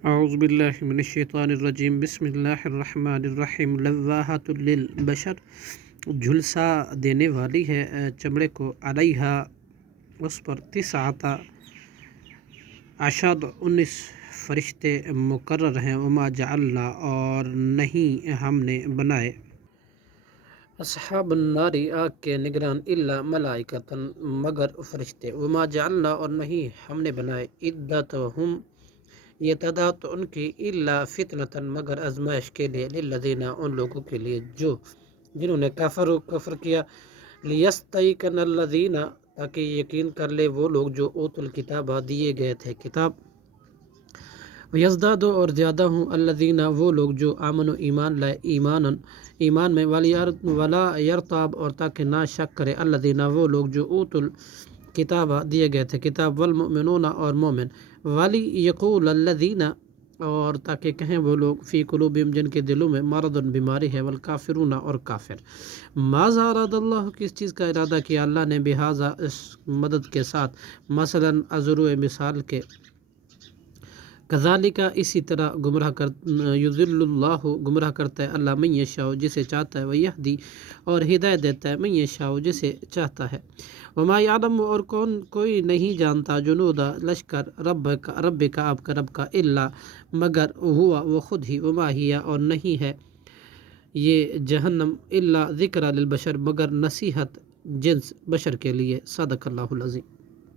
اعوذ باللہ من الشیطان الرجیم بسم اللہ الرحمن الرحیم لواحۃ للبشر جھلسا دینے والی ہے چمڑے کو علیہا اس پر 19 عشر 19 فرشتے مقرر ہیں وما جعلنا اور نہیں ہم نے بنائے اصحاب النار آگ کے نگران الا ملائکۃ مگر فرشتے وما جعلنا اور نہیں ہم نے بنائے عدتہم یہ تعداد ان کی الا فتنۃ مگر آزمائش کے لیے للذین ان لوگوں کے لیے جنہوں نے کفر کیا لیستیقن الذین تاکہ یقین کر لے وہ لوگ جو اوتوا الکتاب دیے گئے تھے کتاب ویزداد اور زیادہ ہوں الذین وہ لوگ جو آمنوا ایمان لائے ایمان میں ولا یرتاب اور تاکہ نہ شک کرے الذین وہ لوگ جو اوتوا الکتاب دیے گئے تھے کتاب والمؤمنون اور مومن ولی یقول الذین اور تاکہ کہیں وہ لوگ فی قلوبہم جن کے دلوں میں مرض بیماری ہے والکافرون اور کافر ماذا اراد اللہ کس چیز کا ارادہ کیا اللہ نے بہذا اس مدد کے ساتھ مثلا ازرو مثال کے کذالک اسی طرح یضل اللہ گمراہ کرتا ہے اللہ من یشاء جسے چاہتا ہے ویہدی اور ہدایت دیتا ہے من یشاء جسے چاہتا ہے وما یعلم اور کوئی نہیں جانتا جنود لشکر رب کا آپ کا رب کا الا مگر ہوا وہ خود ہی وما ہی اور نہیں ہے یہ جہنم الا ذکر للبشر مگر نصیحت جنس بشر کے لیے صدق اللہ العظیم